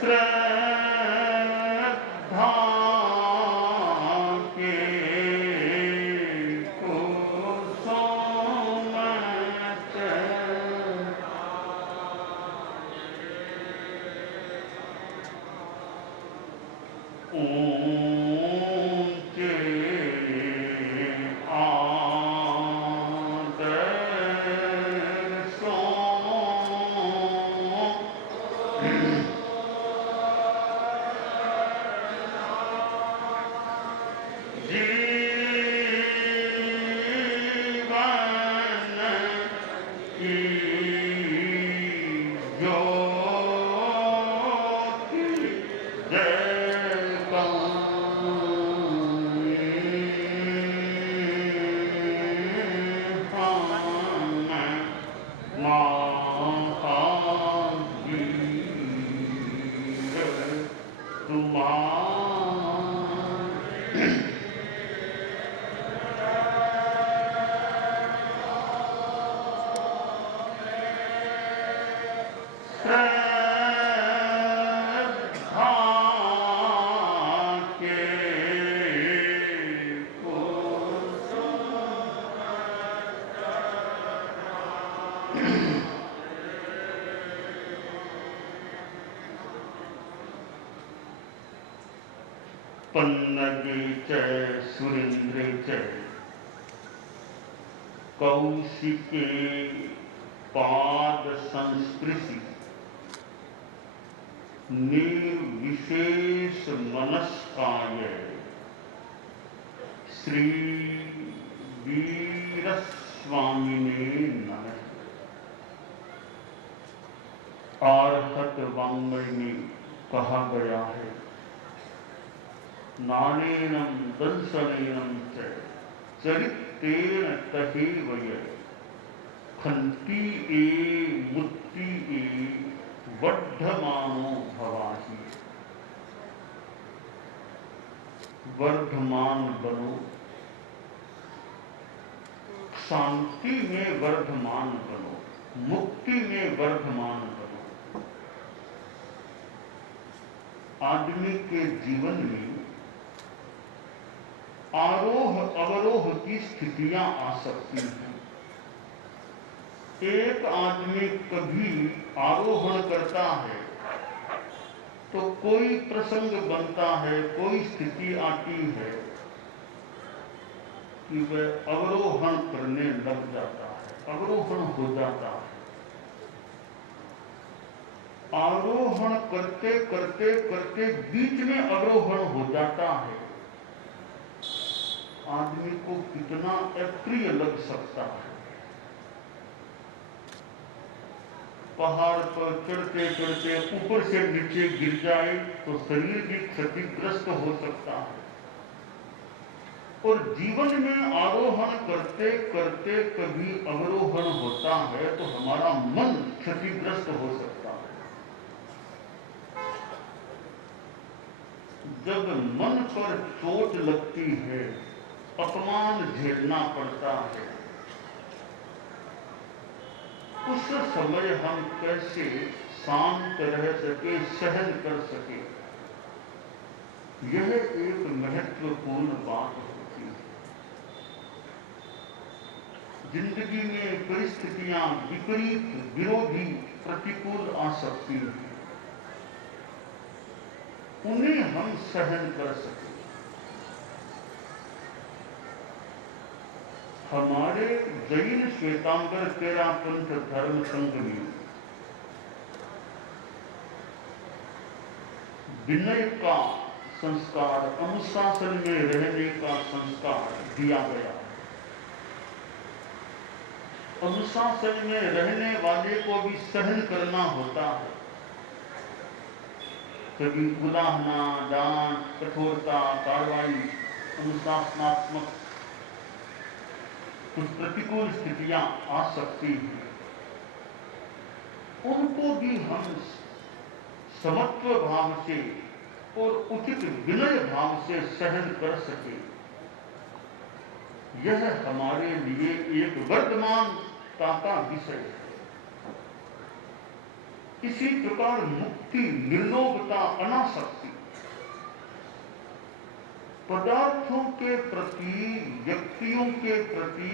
श्रद्धा के कुसुमच ऊंचे पन्नगे च सुरेन्द्रे च कौशिके पाद संस्पृशि निर्विशेष मनस्काय श्री वीरस्वामिने नमः। आर्हत वाङ्मय में कहा गया है, नानेनम दंसनेनम च चरित्रेण तहेवय खंती ए मुक्ति ए वर्धमानो भवाहि। वर्धमान बनो, शांति में वर्धमान बनो, मुक्ति में वर्धमान बनो। आदमी के जीवन में आरोह अवरोह की स्थितियां आ सकती हैं। एक आदमी कभी आरोहण करता है तो कोई प्रसंग बनता है, कोई स्थिति आती है कि वह अवरोहण करने लग जाता है, अवरोहण हो जाता है। आरोहण करते करते करते बीच में अवरोहण हो जाता है। आदमी को कितना अप्रिय लग सकता है। पहाड़ पर चढ़ते चढ़ते ऊपर से नीचे गिर जाए तो शरीर भी क्षतिग्रस्त हो सकता है। और जीवन में आरोहण करते करते कभी अवरोहण होता है तो हमारा मन क्षतिग्रस्त हो सकता है। जब मन पर चोट लगती है, अपमान झेलना पड़ता है, उस समय हम कैसे शांत रह सके, सहन कर सके, यह एक महत्वपूर्ण बात होती है। जिंदगी में परिस्थितियां विपरीत, विरोधी, प्रतिकूल आ सकती हैं, उन्हें हम सहन कर सके। हमारे जैन श्वेतांबर तेरापंथ धर्म संघ में विनय का संस्कार, अनुशासन में रहने का संस्कार दिया गया। अनुशासन में रहने वाले को भी सहन करना होता है। कभी उलाहना, डांट, कठोरता, कार्रवाई, अनुशासनात्मक कुछ प्रतिकूल स्थितियां आ सकती हैं, उनको भी हम समत्व भाव से और उचित विनय भाव से सहन कर सके, यह हमारे लिए एक वर्तमानता का विषय है। इसी प्रकार मुक्ति, निर्लोभता, अनासक्ति, पदार्थों के प्रति, व्यक्तियों के प्रति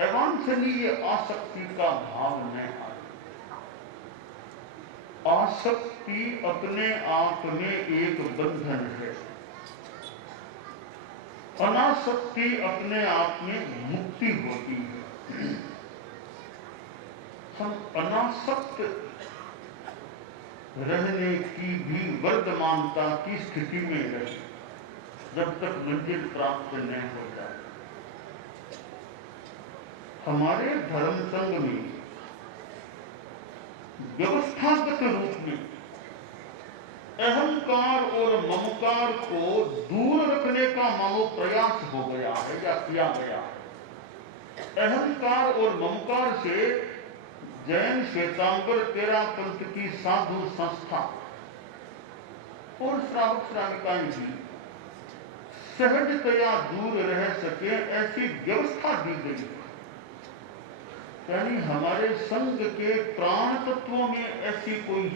अवांछनीय आसक्ति का भाव न आए। आसक्ति अपने आप में एक बंधन है, अनासक्ति अपने आप में मुक्ति होती है। हम अनासक्त रहने की भी वर्तमानता की स्थिति में रहे जब तक मंजिल प्राप्त न हो जाए। हमारे धर्म संघ में व्यवस्थागत रूप में अहंकार और ममकार को दूर रखने का मानो प्रयास हो गया है या किया गया है। अहंकार और ममकार से जैन श्वेतांबर तेरा पंथ की साधु संस्था और श्रावक श्राविकाएं भी सहजतया दूर रह सके, ऐसी व्यवस्था दी गई है। यानी हमारे संघ के प्राण तत्वों में ऐसी कोई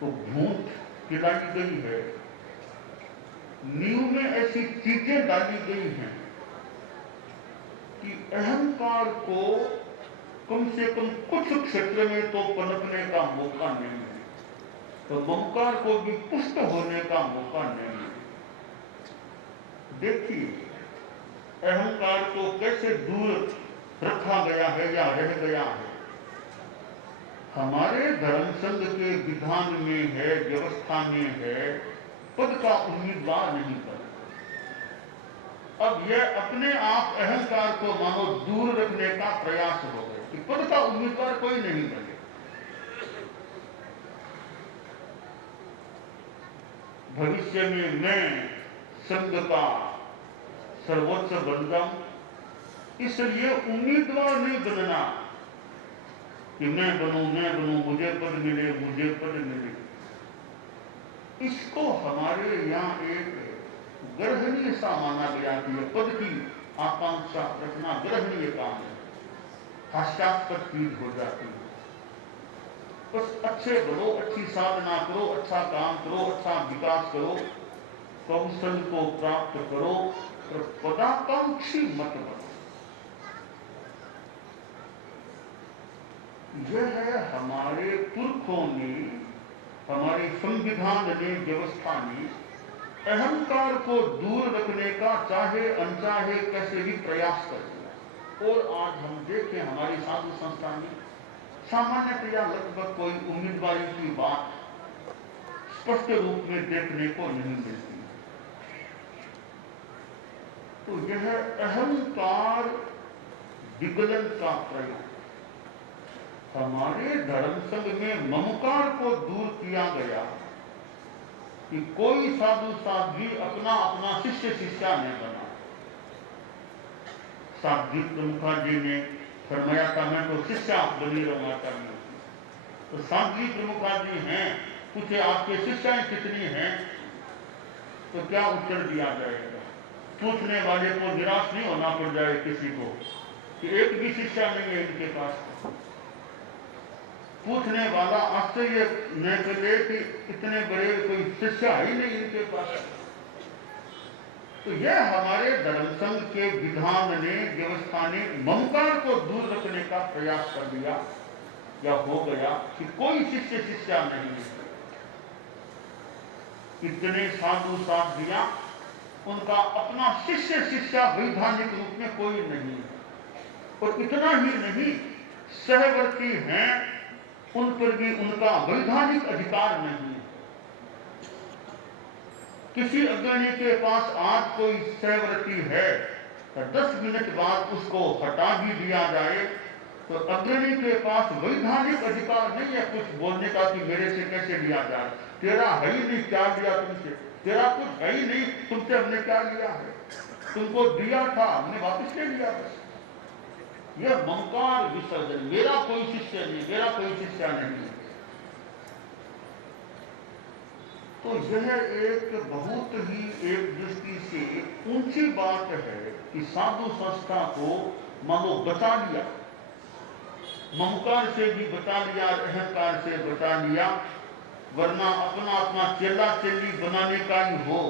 तो भूत गिराई गई है, नींव में ऐसी चीजें डाली गई हैं कि अहंकार को कम से कम कुछ क्षेत्र में तो पनपने का मौका नहीं है, तो ममकार को भी पुष्ट होने का मौका नहीं है। देखिए अहंकार को कैसे दूर रखा गया है या रह गया है। हमारे धर्म संघ के विधान में है, व्यवस्था में है, पद का उम्मीदवार नहीं बने। अब यह अपने आप अहंकार को मानो दूर रखने का प्रयास हो गया कि पद का उम्मीदवार कोई नहीं बने। भविष्य में मैं संघ का सर्वोच्च बन जाऊं, इसलिए उम्मीदवार नहीं बनना कि मैं बनूं, मुझे पद मिले, मुझे पद मिले। इसको हमारे यहाँ एक ग्रहणीय सा माना गया कि यह पद की आकांक्षा रखना ग्रहणीय काम है, हास्यास्पद चीज हो जाती है। बस अच्छे बनो, अच्छी साधना करो, अच्छा काम करो, अच्छा विकास करो, कौशल को प्राप्त करो, पर पदाकांक्षी मत बनो। यह है हमारे पुरखों ने, हमारे संविधान ने, व्यवस्था ने अहंकार को दूर रखने का चाहे अनचाहे कैसे भी प्रयास कर दिया। और आज हम देखें हमारी साधु संस्था में सामान्यतया लगभग कोई उम्मीदवारी की बात स्पष्ट रूप में देखने को नहीं मिलती। तो यह अहंकार विगलन का प्रयोग, हमारे धर्म संघ में ममकार को दूर किया गया कि कोई साधु साध्वी अपना अपना शिष्य शिष्या नहीं बना। साध्वी प्रमुखा जी ने फरमाया था मैं तो शिष्या बनी रहना चाहिए। तो साध्वी प्रमुखा जी हैं, पूछे आपके शिष्याएं कितनी हैं, तो क्या उत्तर दिया जाएगा? पूछने वाले को निराश नहीं होना पड़ जाए किसी को कि एक भी शिष्या नहीं है इनके पास। पूछने वाला आश्चर्य न करे कि इतने बड़े कोई शिष्या ही नहीं इनके पास। तो यह हमारे धर्म संघ के विधान ने, व्यवस्था ने ममकार को दूर रखने का प्रयास कर दिया या हो गया कि कोई शिष्य शिष्या नहीं है। इतने साधु साध्वियां, उनका अपना शिष्य शिष्या वैधानिक रूप में कोई नहीं है। और इतना ही नहीं, सहवर्ती हैं, उन पर भी उनका वैधानिक अधिकार नहीं है। किसी अग्रणी के पास आज कोई सहवर्ती है तो 10 मिनट बाद उसको हटा भी दिया जाए तो अग्रणी के पास वैधानिक अधिकार नहीं है कुछ बोलने का कि मेरे से कैसे लिया जाए। तेरा है ही नहीं, क्या लिया तुमसे? तेरा कुछ है ही नहीं, तुमसे हमने क्या लिया है? तुमको दिया था, हमने वापस ले लिया। बस यह ममकार विसर्जन, मेरा कोई शिष्य नहीं, मेरा कोई शिष्या नहीं है। तो यह एक बहुत ही एक दृष्टि से ऊंची बात है कि साधु संस्था को मानो बचा लिया, ममकार से भी बचा लिया, अहंकार से बचा लिया, वरना अपना अपना चेला चेली बनाने का ही हो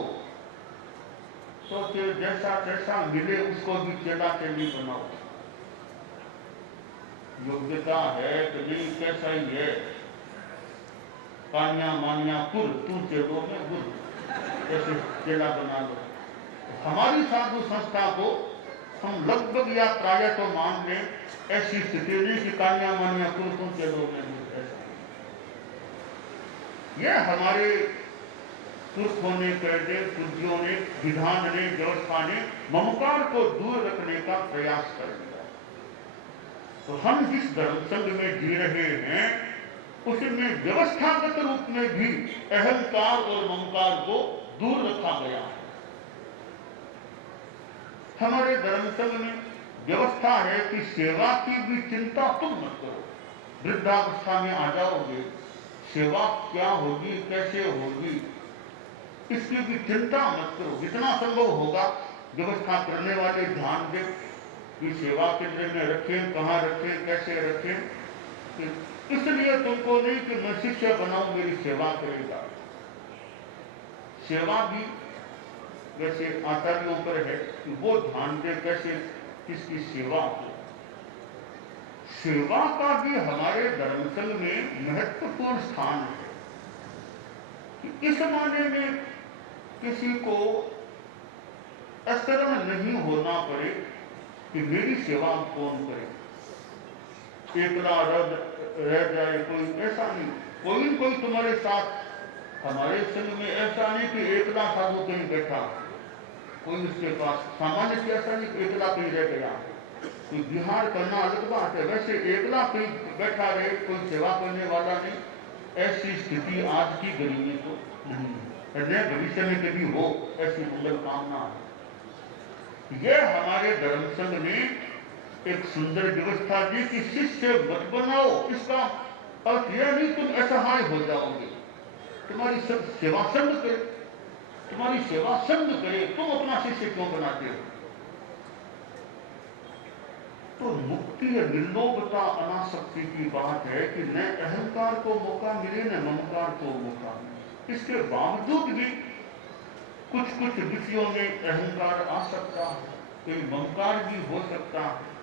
तो फिर जैसा जैसा मिले उसको भी चेला चेली बनाओ। योग्यता है कि नहीं, कैसा ही है, कान्या मान्या पुर तू चेलो में गुर, जैसे चेला बना लो। हमारी साधु संस्था को हम लगभग या प्राय तो मान लें ऐसी स्थिति नहीं कि कान्या मान्या पुर तू चेलो में गुर, ऐसा यह हमारे पुरखों ने, कहते पूज्यों ने, विधान ने, व्यवस्था ने ममकार को दूर रखने का प्रयास कर दिया। तो हम जिस धर्म संघ में जी रहे हैं उसमें व्यवस्थागत रूप में भी अहंकार और ममकार को दूर रखा गया है। हमारे धर्म संघ में व्यवस्था है कि सेवा की भी चिंता तुम मत करो। वृद्धावस्था में आ जाओगे, सेवा क्या होगी, कैसे होगी, इसकी भी चिंता मत करो। जितना संभव होगा व्यवस्था करने वाले ध्यान दें कि सेवा केंद्र में रखें, कहाँ रखें, कैसे रखें। इसलिए तुमको नहीं कि मैं शिष्य बनाऊं, मेरी सेवा करेगा। सेवा भी वैसे आचार्यों पर है कि वो ध्यान दे कैसे किसकी सेवा हो। सेवा का भी हमारे धर्म संघ में महत्वपूर्ण स्थान है कि इस माने में किसी को अशरण नहीं होना पड़े कि मेरी सेवा कौन करे, एकला रह जाए कोई, ऐसा नहीं। कोई तुम्हारे साथ, हमारे संघ में ऐसा नहीं कि एकला साधु कहीं बैठा, कोई उसके पास सामान्य ऐसा नहीं कि एकला कहीं रह गया। कोई विहार करना अलग बात है, वैसे एकला कहीं बैठा रहे, कोई सेवा करने वाला नहीं, ऐसी स्थिति आज की घड़ी में तो नहीं है। भविष्य में कभी हो ऐसी मंगल कामना है। यह हमारे धर्म संघ ने एक सुंदर व्यवस्था दी कि शिष्य मत बनाओ। इसका अर्थ यह नहीं तुम असहाय हो जाओगे, तुम्हारी सब सेवा संग करे, तुम्हारी सेवा संग करे, तुम अपना शिष्य क्यों बनाते हो। तो मुक्ति या निर्लोभता अनासक्ति की बात है कि न अहंकार को मौका मिले न ममकार को मौका मिले। इसके बावजूद भी कुछ कुछ विषयों में अहंकार आ सकता है, कोई ममकार भी हो सकता है।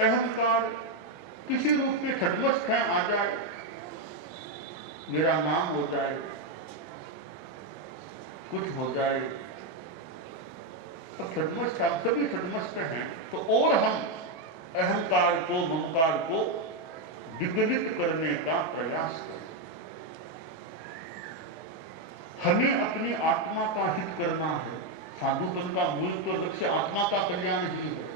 अहंकार किसी रूप में छद्मस्त है, आ जाए, मेरा नाम हो जाए, कुछ हो जाए, तो छद्मस्त, हम सभी छद्मस्त हैं। तो और हम अहंकार को, ममकार को विगलित करने का प्रयास करें। हमें अपनी आत्मा का हित करना है। साधुपन का मूल तो लक्ष्य आत्मा का कल्याण ही है।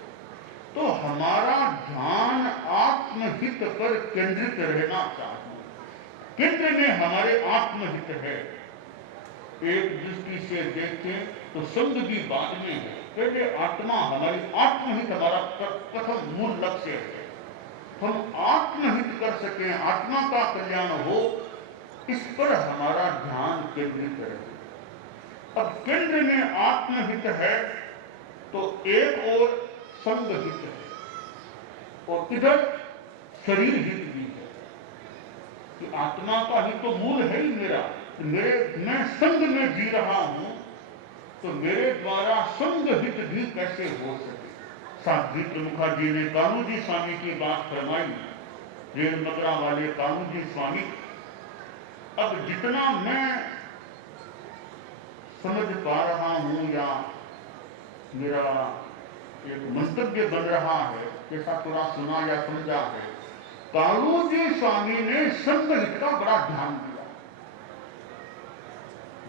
तो हमारा ध्यान आत्महित पर केंद्रित रहना चाहिए। केंद्र में हमारे आत्महित है। एक दृष्टि से देखें तो संग भी बाद में है, पहले आत्मा, हमारी आत्महित हमारा प्रथम मूल लक्ष्य है। हम आत्महित कर सकें, आत्मा का कल्याण हो, इस पर हमारा ध्यान केंद्रित रहे। अब केंद्र में आत्महित है तो एक और संग हित है और इधर शरीर हित भी है कि आत्मा का ही तो मूल है ही मेरा। मैं संग में जी रहा हूं तो मेरे द्वारा संग हित भी कैसे हो सके। साध्वी प्रमुखा जी ने कानू जी स्वामी की बात फरमाई, रेल मगरा वाले कानू जी स्वामी। अब जितना मैं समझ पा रहा हूं या मेरा एक मंतव्य बन रहा है, जैसा थोड़ा सुना या समझा है, कालू जी स्वामी ने संग हित का बड़ा ध्यान दिया।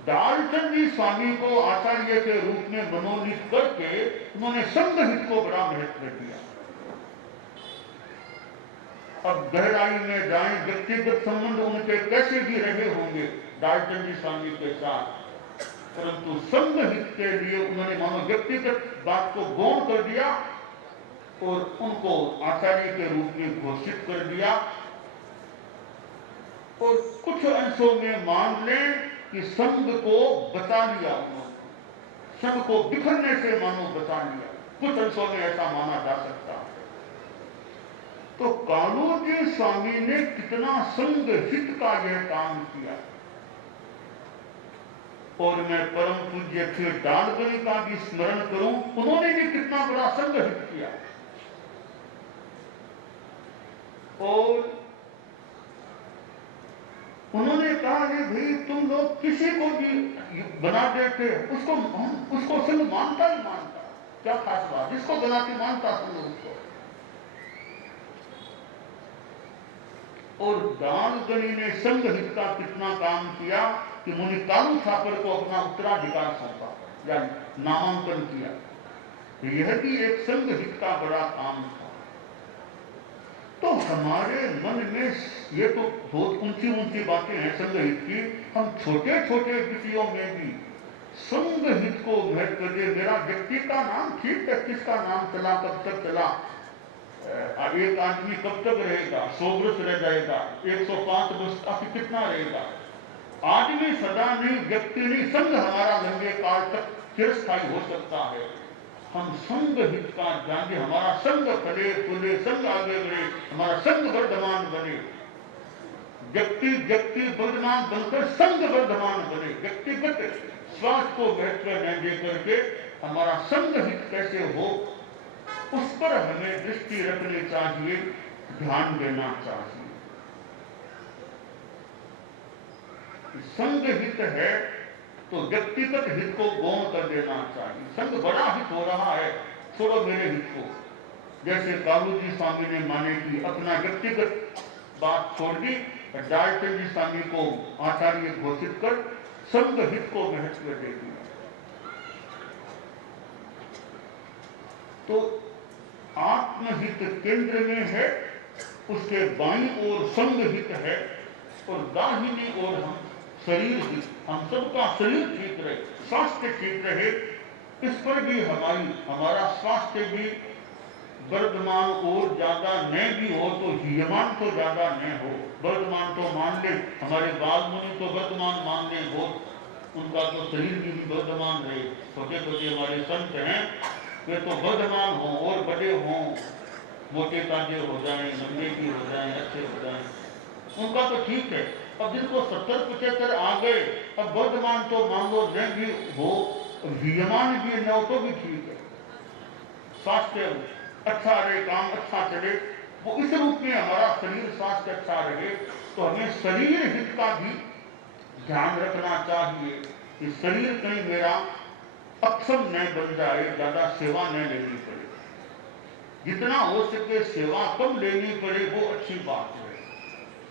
दालचंद जी स्वामी को आचार्य के रूप में मनोनीत करके उन्होंने संग हित को बड़ा महत्व दिया। अब गहराई में जाएं, व्यक्तिगत संबंध उनके कैसे भी रहे होंगे दालचंद जी स्वामी के साथ, परंतु संग हित के लिए उन्होंने मानो व्यक्तिगत बात को गौण कर दिया और उनको आचार्य के रूप में घोषित कर दिया। और कुछ अंशों में मान लें कि संघ को बचा लिया उन्होंने, संघ को बिखरने से मानो बचा लिया। कुछ अंशों में ऐसा माना जा सकता है। तो कालूजी स्वामी ने कितना संग हित का यह काम किया। और मैं परम पूज्य श्री डालगनी का भी स्मरण करूं, उन्होंने भी कितना बड़ा संग हित किया। और उन्होंने कहा कि भाई तुम लोग किसी को भी बना देते, उसको संग मानता ही मानता, क्या खास बात, जिसको बनाते मानता संग उसको। और दालगनी ने संघ हित का कितना काम किया कि मुनि कालू छापर को अपना उत्तराधिकार सौंपा या नामांकन किया। यह भी एक संघ हित का बड़ा काम था। तो हमारे मन में ये तो बहुत ऊंची ऊंची बातें हैं संघ हित की, हम छोटे छोटे विषयों में भी संघ हित को महत्व दे। मेरा व्यक्ति का नाम ठीक है, किसका नाम चला, कब तक चला, एक आदमी कब तक रहेगा, 100 वर्ष रह जाएगा, 105 वर्ष का कितना रहेगा। आदमी सदा नहीं, व्यक्ति नहीं, संघ हमारा लंबे काल तक चिरस्थायी हो सकता है। हम संघ हित का जान, हमारा संघ फले फूले, संघ आगे बढ़े, हमारा संघ वर्धमान बने। व्यक्ति व्यक्ति वर्धमान बनकर संघ वर्धमान बने। व्यक्तिगत स्वास्थ्य को महत्व न दे करके हमारा संघ हित कैसे हो, उस पर हमें दृष्टि रखनी चाहिए, ध्यान देना चाहिए। संघ हित है तो व्यक्तिगत हित को गौण कर देना चाहिए। संघ बड़ा हित हो रहा है, छोड़ो मेरे हित को। जैसे कालूजी स्वामी ने माने कि अपना व्यक्तिगत बात छोड़ दी, डालचंद जी स्वामी को आचार्य घोषित कर संघ हित को महत्व दे दिया। तो आत्महित केंद्र में है, उसके बाईं ओर संघ हित है, और दाहिनी ओर हम शरीर हित, हम सबका शरीर ठीक रहे, स्वास्थ्य ठीक रहे, इस पर भी हमारा स्वास्थ्य भी वर्धमान और ज्यादा न भी हो तो हीयमान तो ज्यादा न हो। वर्धमान तो मान ले, हमारे बाल मुनि तो वर्धमान मान ले, वो उनका तो शरीर भी वर्धमान रहे। छोटे छोटे हमारे संत हैं, वे तो वर्धमान हों और बड़े हों, मोटे ताजे हो जाएं, लंबे भी हो जाएं, अच्छे हो जाएं, उनका तो ठीक है। अब जिनको 70-75 आ गए, अब वर्धमान तो मान लो न भी हो, हीयमान भी न हो तो भी ठीक है। स्वास्थ्य अच्छा रहे, काम अच्छा चले, वो इस रूप में हमारा शरीर स्वास्थ्य अच्छा रहे। तो हमें शरीर हित का भी ध्यान रखना चाहिए कि शरीर कहीं मेरा अक्षम न बन जाए, ज्यादा सेवा न लेनी पड़े। जितना हो सके सेवा कम लेनी पड़े, वो अच्छी बात है।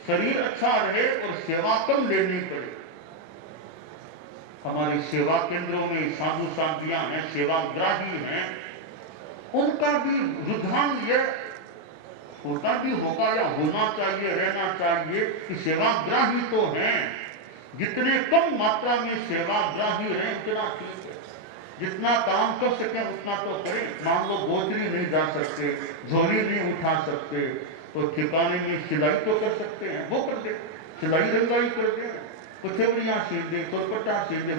शरीर अच्छा रहे और सेवा कम लेनी पड़े। हमारी सेवा केंद्रों में साधु साधियां हैं, सेवाग्राही हैं, उनका भी रुझान यह होता भी होगा या होना चाहिए, रहना चाहिए कि सेवाग्राही तो हैं, जितने कम मात्रा में सेवाग्राही हैं उतना ठीक है। जितना काम कर सके उतना तो करें। मान लो गोचरी नहीं जा सकते, झोली नहीं उठा सकते, तो ठिकाने में सिलाई तो कर सकते हैं, वो कर दे, सिलाई रंगाई कर दे, कुछेवड़ियाँ सील दे, चौपटा सील दे।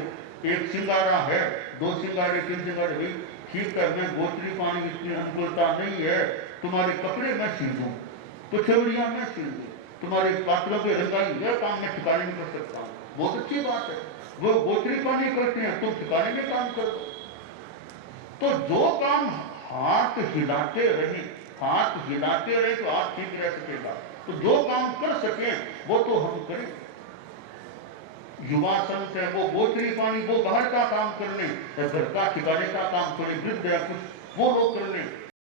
एक सिंगारा है, 2 सिंगारे, 3 सिंगारे, भाई ठीक है, मैं गोचरी पानी इतनी अनुकूलता नहीं है, तुम्हारे कपड़े मैं सील दूँ, कुछेवड़ियाँ मैं सील दूँ, तुम्हारे पात्रों की रंगाई यह काम मैं ठिकाने में कर सकता हूँ, बहुत अच्छी बात है। वो गोचरी पानी करते हैं, तुम ठिकाने में काम करो। तो जो काम हाथ हिलाते रहे, हाथ हिलाते रहे तो हाथ ठीक रह सकेगा। तो जो काम कर सके वो तो हम करें। युवा संत है, वो गोचरी पानी, वो बाहर का काम कर लें, घर का ठिकाने का काम थोड़े वृद्ध है कुछ, वो लोग कर लें।